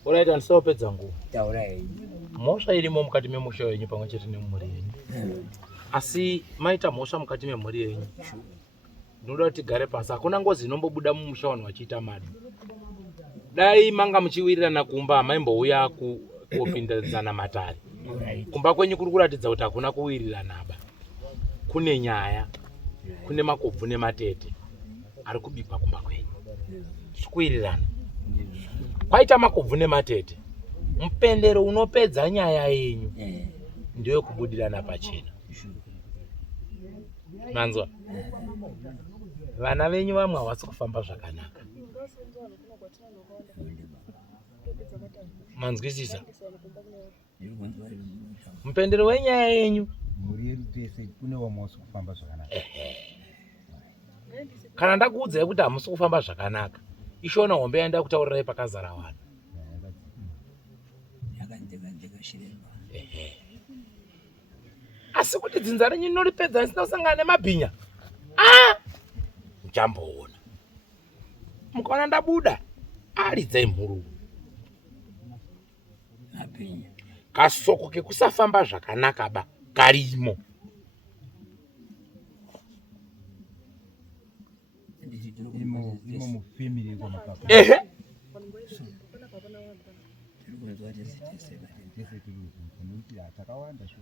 oraita handisapedza nguva taurai mhosva irimo mukati memusha wenyu pamwe chete nemhuri yenyu asi maita mhosva mukati memhuri yenyu ndinoda kuti tigare pasi. Hakuna ngozi inombobuda mumusha wanhu vachiita mari. Dai manga muchiwirirana kumba hamaimboуя kupindadzana matare. Kumba kwenyu kuri kuratidza kuti hakuna kuwirirana aba. Kune nyaya, kune makobvu nematete ari kubikwa kumba kwenyu. Kuwirirana kwaita makobvu nematete, mupendero unopedza nyaya yenyu ndewe kubudirana pachena. Manzwa vana venyu vamwe havasi kufamba zvakanaka. Manzwisisa mupendero wenyaya yenyu mhuri yedu tese kune vamwe vasi kufamba zvakanaka. Kana ndakuudzai kuti hamusi kufamba zvakanaka ishona hombe yaenda kutaurirai pakazara vanhu. asi kuti dzinza renyu rinolipedza risina kusangana nemabhinya. Uchamboona mukaona ndabuda aridzai mhuru mabhinya kasoko kekusafamba zvakanaka ba karimo. imo mufamily kwa mapapa Ehe, tese tiri kunoiti atakawanda sho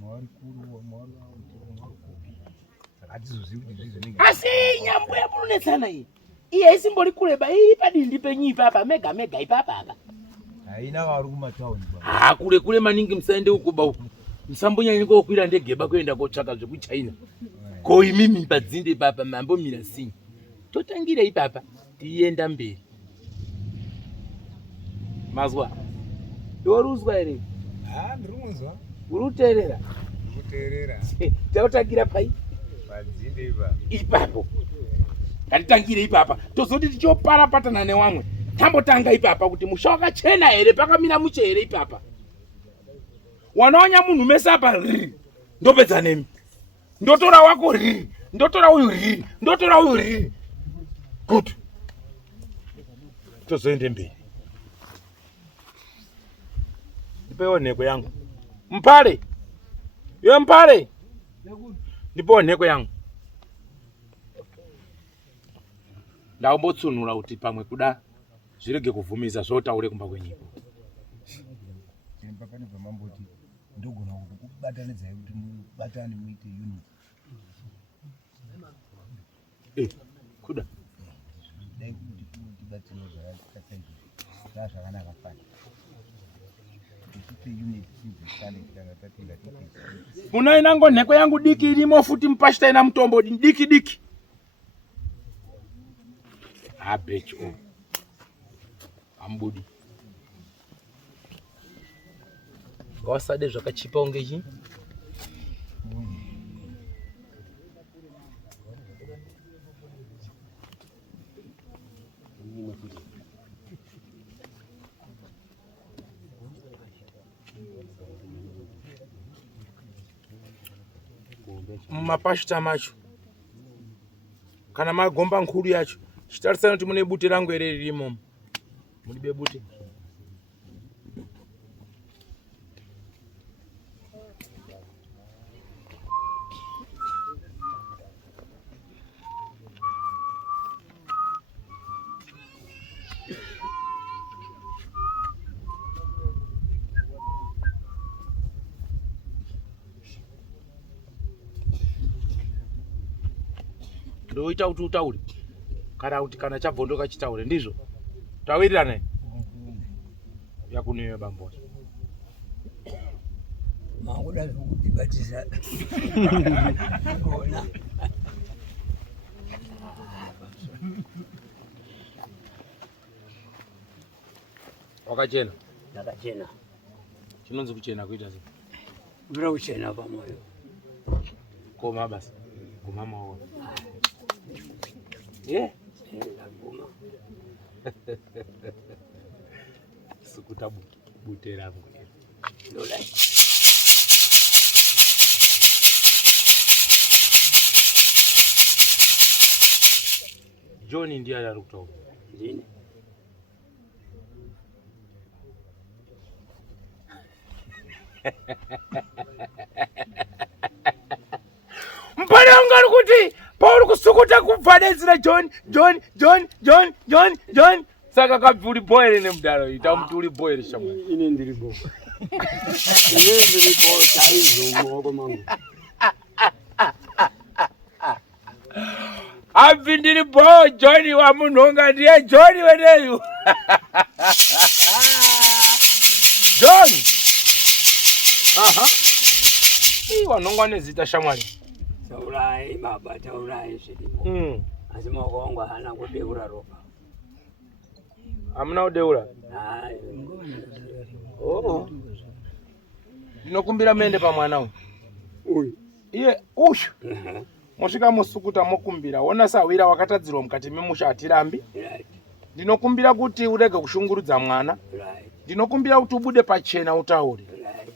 mwari kuru mwari atizozivi kuti zvizoninga asi nyambo yamunonetsana iyi iye isimbori kureba iyi padindi penyu ipapa mega mega ipapa apa. haina vari kumataundi Kure kure maningi musaende ukuba uku. Musambonyanya kokwira ndegeba kuenda kotsvaka zvekuchina. Ko imimi padzinde papa mambo mira sinyi. Totangira ipapa tienda mberi. Mazwa. Yoruzwa ere. ndiri kunzwa Uruterera. kuteerera Tautangira pai padzinde ipa ipapo. Ngatitangire ipapa. Tozoti tichopara patana newamwe. Tambotanga ipapa kuti musha wakachena ere pakamira muche ere ipapa. Wanaonya munhu mese apa ndopedza nemi. Ndotora wako ndotora uyu ndotora uyu good. Tozoende mberi. Ndipewo nheko yangu. Mpale. Yo mpale. Ndipewo nheko yangu. Ndaombotsunura kuti pamwe kuda zvirege kuvhumisa zvotaure kumba kwenyiko. chiremba pane pamamboti ndogona kukubatanidzai kuti mubatane muite unit Kuda. dai kuti tibatsire zvakakasai zvakanaka fani tiite unit sizisane kana tatinga titi Muna inango nheko yangu diki irimo futi mpashita ina mutombo diki diki. Abecho. Ambudi. Wasade zvakachipa unge chi? Mumapashita macho kana magomba nkuru yacho chitarisana kuti mune bute rangu ere ririmo. Mulibe bute. Ndoita kuti utaure kana kuti kana chabvondoka chitaure ndizvo tawirirana yakuniwe bambozi manguda zvekudibatisa kona wakachena ndakachena chinonzi kuchena kuita sei ura kuchena pamoyo koma basi guma maona ndaguma sukuta bute rangu ndodai John ndiye ari kutaura ndini mpale wangu ari kuti pauri kusukuta kubva dedzira John saka kabvi uri boyere nemudaro ita muti uri boyere shamwari ine ndiri bo ine ndiri bo saizo muoko mangu abvi ndiri bo John wamunhonga ndiye John weneyu John wanhongwa nezita shamwari taurai baba taurai zviripo asi maoko wangu haana kudeura ropa hamuna kudeura hai ndinokumbira mende pamwana uyu uyu iye uyu mosvika musukuta mokumbira wona sawira wakatadzirwa mukati memusha hatirambi ndinokumbira kuti urege kushungurudza mwana ndinokumbira kuti ubude pachena utaure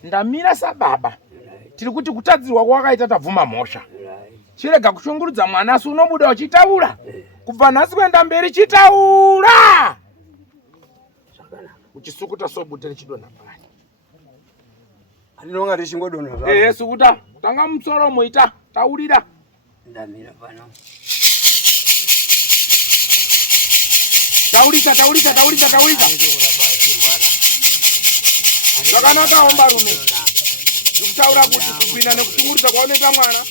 ndamira sababa tiri kuti kutadzirwa kwakaita tabvuma mhosva. Chirega kushungurudza mwana asi unobuda uchitaura. Kubva nhasi kuenda mberi chitaura. Uchisukuta sobute richidonha pasi. Andinonga richingodonha zvapo. Sukuta. Tanga musoro muita. Taurira. Ndamira pano. Taurika. Zvakanaka ombarume. Ndikutaura kuti kupinda nekushungurudza kwaunoita mwana.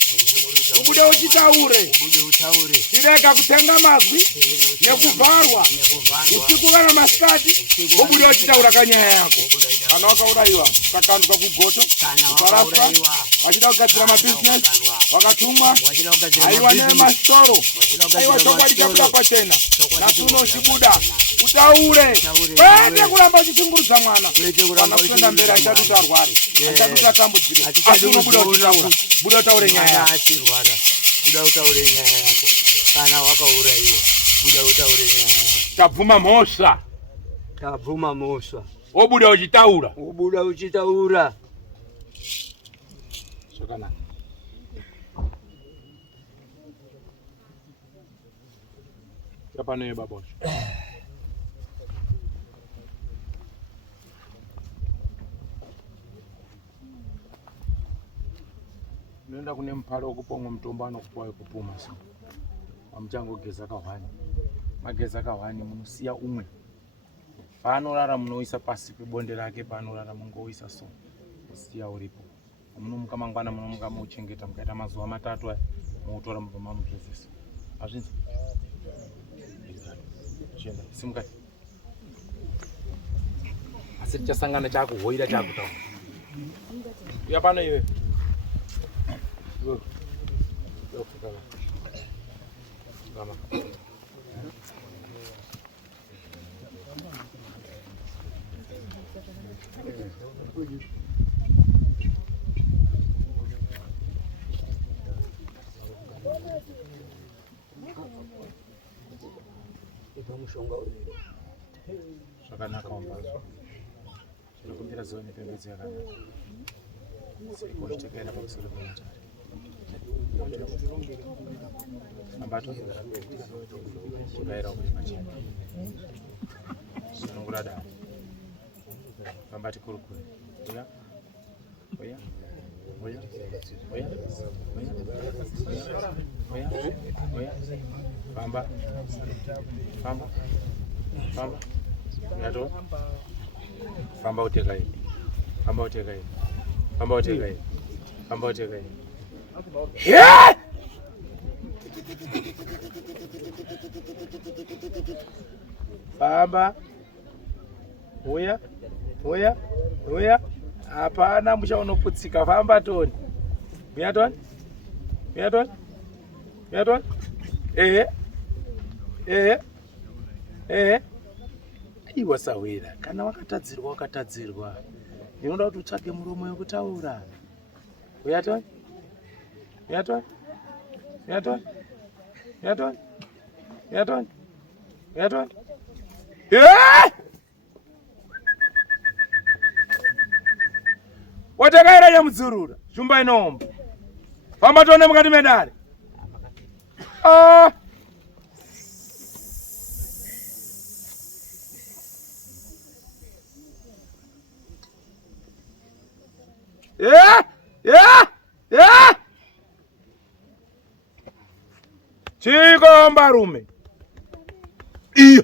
Ubude uchitaure. Tirega kutenga mazwi nekuvharwa. Usiku kana masikati ubude uchitaura kanyaya yako. Kana wakaurayiwa ukakanzwa kugoto ukaraswa wachida kugadzira mabizinesi wakatumwa aiwa nemasitoro aiwa chokwadi chakuda pachena nasi unochibuda utaure kwete kuramba uchishungurudza mwana kana kuenda mberi aisati kuti arware aisati kuti atambudzike asi unobuda uchitaura buda utaure nyaya yako. Buda utaure nyaya yako. Kana wakaurayiwa buda utaure nyaya yako. Tabvuma mhosva. Obuda uchitaura. Zvakanaka. Yapane baba wacho. Nenda kune mparo wokupomwa mutombo anokupa wekupuma so. Amuchangogeza kahwani. Mageza kahwani munosiya umwe. Paanorara munoisa pasi pebonde rake, paanorara mungoisa so. Musiya uripo. Munomuka mangwana munomuka muchengeta mukaita mazuva 3 muutora mubva mamugezesa. Azvinzi? Chenda simuka. Asi tichasangana chakuhoira chakutaura. Uya pano iwe. Kama. Zvakanaka wambazo. Zvinokumbira zuva nepembedzi yakanaka. Seko chitakaenda pamusoro pematare. Ambato kudaira kuri pachena. Zvinongura daro. Ambati kurukuri. Oya. Famba. Yato. Famba uteka hii. Yeah! Famba. Uya. Hapana muchaonoputsika. Famba Toni. Miyatoni. Iwa sawira. Kana wakatadzirwa. Ndinoda kuti utsvage muromo wekutaura. Uyatoni. Yeah! Watakaira nyamudzurura. Shumba inomba. Famba Toni mukati medare. Yeah! Chikomba rume. Iyo.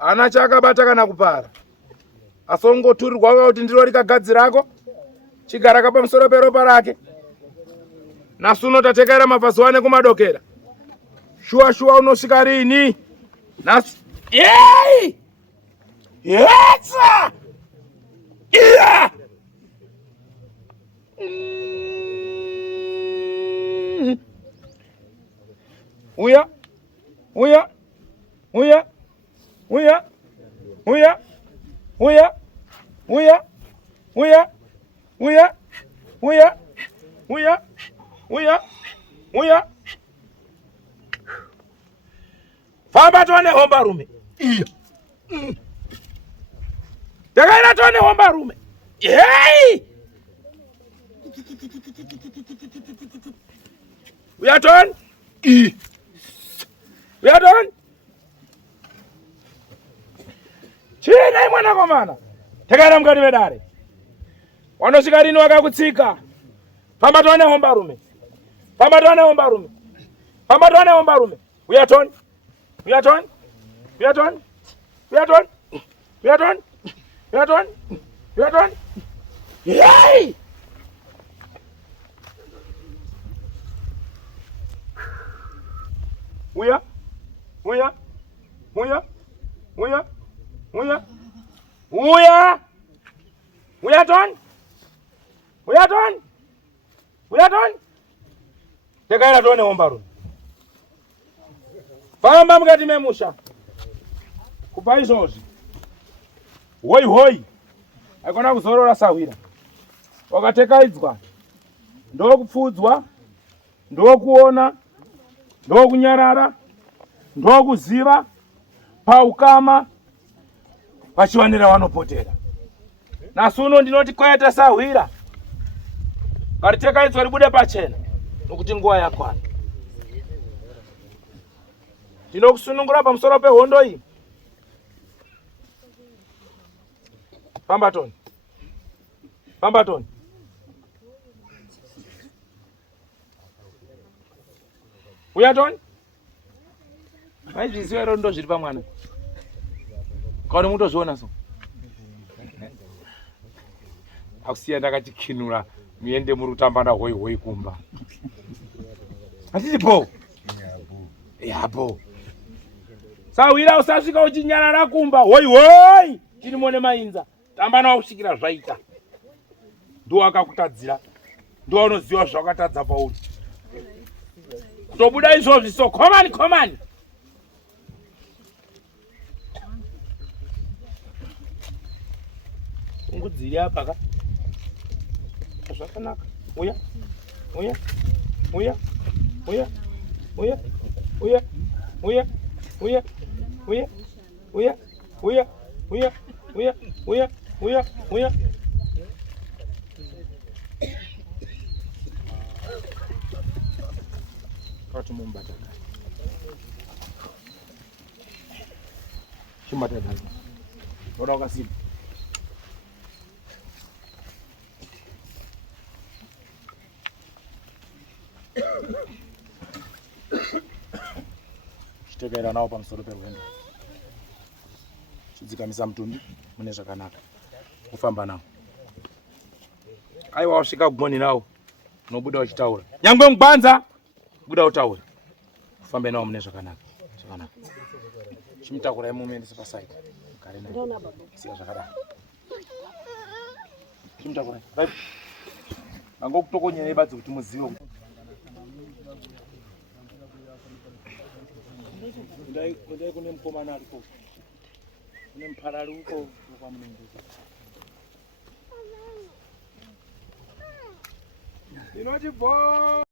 Ana chakabata kana kupara. Asongoturirwa kuti ndiro rikagadzirako. Chigara pamusoro peropa rake. Nasuno tatekera mapazuva nekumadokera. Shua unosvika rini? Nasu. Yey! Yetsa! Iya! Uya. Famba Toni homba rume. Iya. Takaira Toni homba rume. Hey! Uyaton? Uyaton? China mwana komana. Tekana mukati medare. Wanosvika rini wakakutsika. Famba tuone homba rume. Famba tuone homba rume. Famba tuone homba rume. Uyaton? Uyaton? Uyaton? Uyaton? Uyaton? Uyaton? Uyaton? Yay! Uya? Uya? Uya? Uya? Uya? Uya? Uyaton? Uyaton? Uyaton? Tekaira tuone homba rume. Famba mukati memusha. Kupa izvozvi. Hoi hoi. Aikona kuzorora sahwira. Wakatekaidzwa. Ndokupfudzwa. Ndokuona. Ndokunyarara. Ndokuziva. Paukama. Pachiwanira wanopotera. Nasuno ndinoti kwaita sahwira. Ngatitekaidzwa ribude pachena. Nokuti nguva yakwana. Ndinokusunungura pamusoro pehondo iyi. Famba Tony. Famba Tony. Uya Tony. Maizviziva ero ndo zviri pamwana. Kaone mutozviona so. Akusiya ndakachikinura muende muri kutamba na hoi hoi kumba. Hatiti po. Yapo. Sawira usasvika uchinyarara kumba. Hoi hoi. Chini mone mainza. Tamba nawo kusvikira zvaita. Ndo akakutadzira. Ndo unoziva zvakatadza pauri. Kutobuda izvozvi so komani komani. Ungudziri apa ka. Zvakanaka. Uya. Uya. Uya. Uya. Uya. Uya. Uya. Uya. Uya. Uya. Uya. Uya. Uya. Uya. Uya. Uya. Kati mumbata. Chimbata dali. Ora ukasiba. Chitekera nawo pamusoro perwendo. Chidzikamisa mutumbi mune zvakanaka. Kufamba nawo. Aiwa wasvika kugoni nawo. Unobuda uchitaura. Nyangwe mugwanza buda utaure. Ufambe nawo mune zvakanaka. Zvakanaka. Chimutakura imuendese paside. Kare naye. Ndona baba. Siya zvakadaro. Chimutakura. Right. Angokutokonyera ibadzi kuti muzive. Ndai kune mukomana ariko. Kune mupharari uko kwa munenge. Inoti bo